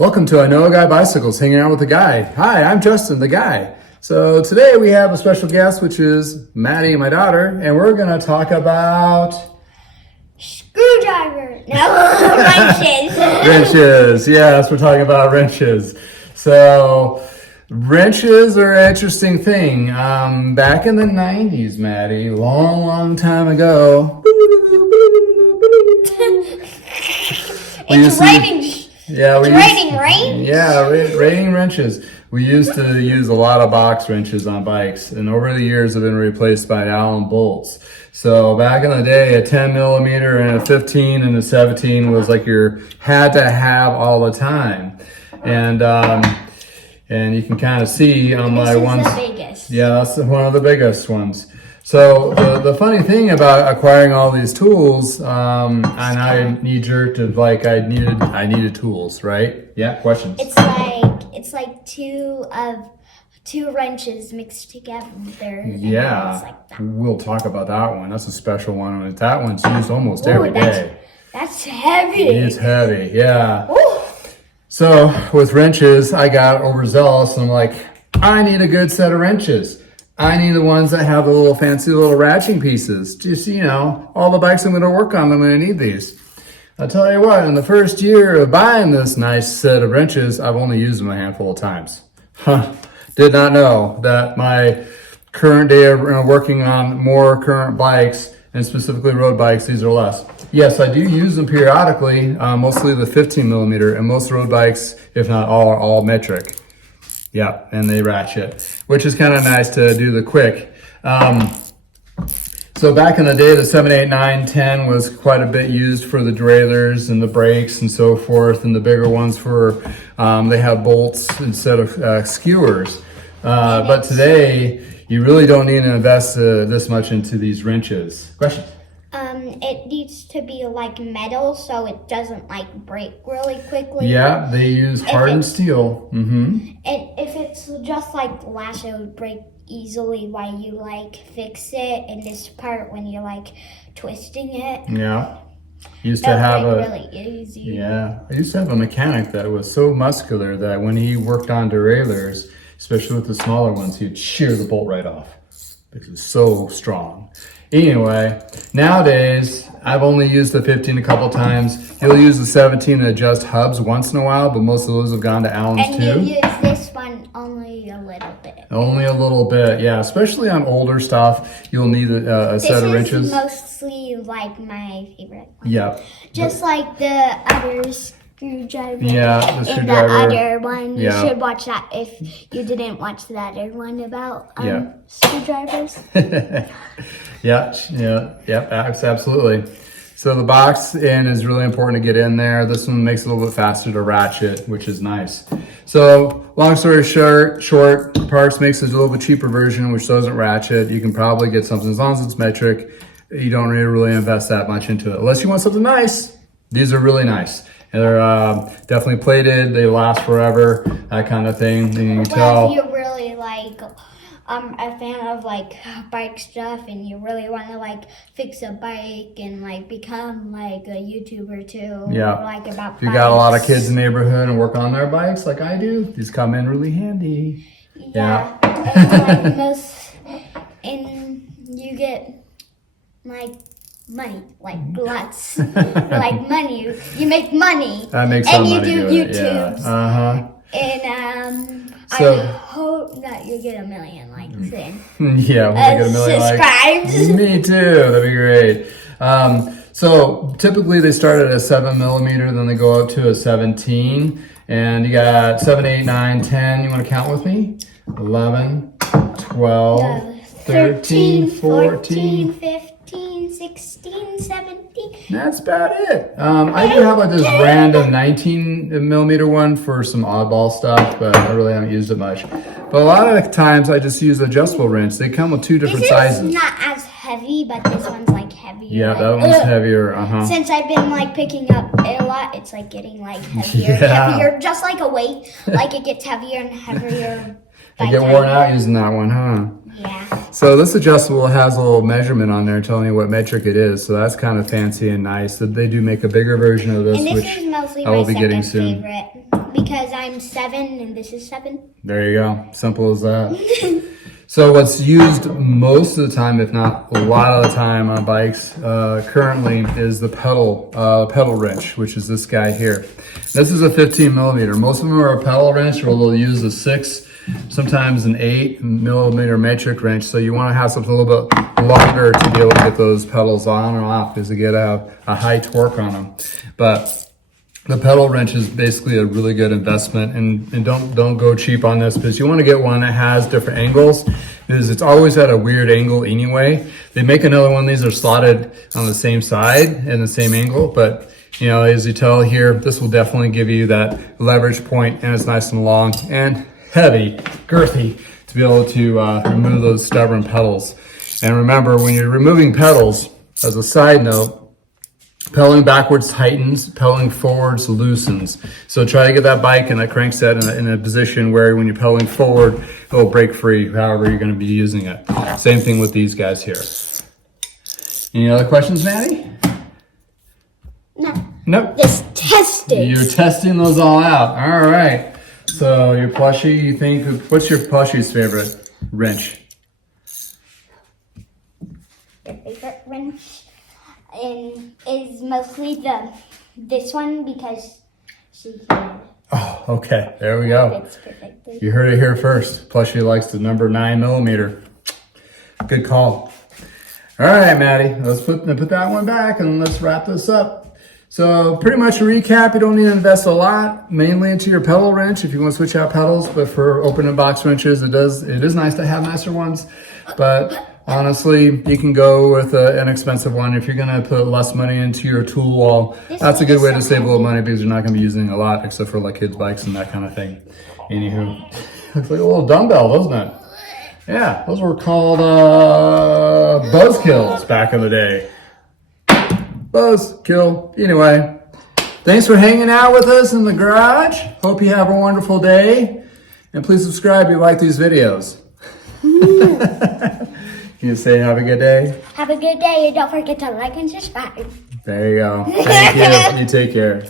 Welcome to I Know a Guy Bicycles, hanging out with a guy. Hi, I'm Justin, the guy. So today we have a special guest, which is Maddie, my daughter, and we're going to talk about... Screwdriver. No, wrenches. Wrenches. Yes, we're talking about wrenches. So wrenches are an interesting thing. Back in the 90s, Maddie, long time ago... It's raining. Raining rain? Yeah, raining wrenches. We used to use a lot of box wrenches on bikes, and over the years have been replaced by Allen bolts. So back in the day, a 10 millimeter and a 15 and a 17 was like had to have all the time. And you can kind of see on my ones. This is the biggest. Yeah, that's one of the biggest ones. So the funny thing about acquiring all these tools, and I knee-jerked of like I needed tools, right? Yeah, questions. It's like two wrenches mixed together. Yeah, it's like that. We'll talk about that one. That's a special one. That one's used almost every day. That's heavy. It's heavy, yeah. Ooh. So with wrenches, I got overzealous, and I'm like, I need a good set of wrenches. I need the ones that have the little fancy little ratcheting pieces. Just, all the bikes I'm going to work on, I'm going to need these. I'll tell you what, in the first year of buying this nice set of wrenches, I've only used them a handful of times. Did not know that my current day of working on more current bikes, and specifically road bikes, these are less. Yes, I do use them periodically, mostly the 15 millimeter, and most road bikes, if not all, are all metric. Yeah, and they ratchet, which is kind of nice to do the quick. So back in the day, the 7, 8, 9, 10 was quite a bit used for the derailleurs and the brakes and so forth, and the bigger ones for, they have bolts instead of skewers. But today, you really don't need to invest this much into these wrenches. Questions? It needs to be like metal so it doesn't like break really quickly. Yeah, they use hardened steel. Mm-hmm. And if it's just like glass, it would break easily while you like fix it. And this part when you're like twisting it. Yeah. Used to have really easy. Yeah, I used to have a mechanic that was so muscular that when he worked on derailleurs, especially with the smaller ones, he'd shear the bolt right off because it's so strong. Anyway, nowadays, I've only used the 15 a couple times. You'll use the 17 to adjust hubs once in a while, but most of those have gone to Allen's too. And you use this one only a little bit. Only a little bit, yeah. Especially on older stuff, you'll need a set of wrenches. This is mostly like my favorite one. Yeah. Just like the other screwdriver. Yeah, the screwdriver. And the other one. You Yeah. should watch that if you didn't watch the other one about Yeah. screwdrivers. Yeah, absolutely. So the box in is really important to get in there. This one makes it a little bit faster to ratchet, which is nice. So long story short, Parts makes it a little bit cheaper version, which doesn't ratchet. You can probably get something, as long as it's metric, you don't need to really invest that much into it. Unless you want something nice. These are really nice. And they're definitely plated, they last forever, that kind of thing. And you can tell. If you're really like a fan of like bike stuff and you really want to like fix a bike and like become like a YouTuber too. Yeah. Like about if you got a lot of kids in the neighborhood and work on their bikes like I do, these come in really handy. Yeah. And and you get like money, like lots, like money. You make money. That makes some money. And you do YouTube. Yeah. And So, I hope that you get 1 million likes in. yeah, we'll get 1 million subscribes. likes. Me too. That'd be great. So typically they start at a 7 millimeter, then they go up to a 17, and you got 7, 8, 9, 10. You want to count with me? 11, 12, 13, 14, 15, 16, 17. That's about it. I do have like this random 19 millimeter one for some oddball stuff, but I really haven't used it much. But a lot of the times I just use adjustable wrench. They come with 2 different sizes. This is not as heavy, but this one's like heavier. Yeah, that one's heavier. Since I've been like picking up a lot, it's like getting like heavier, heavier, just like a weight. Like it gets heavier and heavier. I get worn out using that one, huh? Yeah. So this adjustable has a little measurement on there telling you what metric it is. So that's kind of fancy and nice. They do make a bigger version of this, And this which is mostly I will my be getting second soon. favorite. because I'm 7 and this is 7. There you go. Simple as that. So what's used most of the time, if not a lot of the time on bikes currently, is the pedal wrench, which is this guy here. This is a 15 millimeter. Most of them are a pedal wrench, or they'll use a 6, sometimes an 8 millimeter metric wrench. So you want to have something a little bit longer to be able to get those pedals on and off, because they get a high torque on them. But the pedal wrench is basically a really good investment, and don't go cheap on this, because you want to get one that has different angles, because it's always at a weird angle anyway. They make another one, these are slotted on the same side and the same angle, but you know, as you tell here, this will definitely give you that leverage point, and it's nice and long and heavy, girthy, to be able to remove those stubborn pedals. And remember, when you're removing pedals, as a side note, pedaling backwards tightens, pedaling forwards loosens. So try to get that bike and that crankset in a position where when you're pedaling forward, it'll break free, however you're going to be using it. Same thing with these guys here. Any other questions, Maddie? No. Nope. Just testing. You're testing those all out. All right. So your plushie, you think, what's your plushie's favorite wrench? Your favorite wrench? And is mostly this one, because she can. Oh, okay. There we go. Fits perfectly. You heard it here first. Plushie likes the number 9 millimeter. Good call. All right, Maddie, let's put that one back and let's wrap this up. So pretty much a recap, you don't need to invest a lot, mainly into your pedal wrench if you want to switch out pedals, but for open and box wrenches, it is nice to have nicer ones. But honestly, you can go with an inexpensive one. If you're going to put less money into your tool wall, that's a good way to save a little money, because you're not going to be using a lot except for like kids' bikes and that kind of thing. Anywho, looks like a little dumbbell, doesn't it? Yeah, those were called buzzkills back in the day. Buzzkill. Anyway, thanks for hanging out with us in the garage. Hope you have a wonderful day. And please subscribe if you like these videos. You say have a good day? Have a good day, and don't forget to like and subscribe. There you go. Thank you. You take care.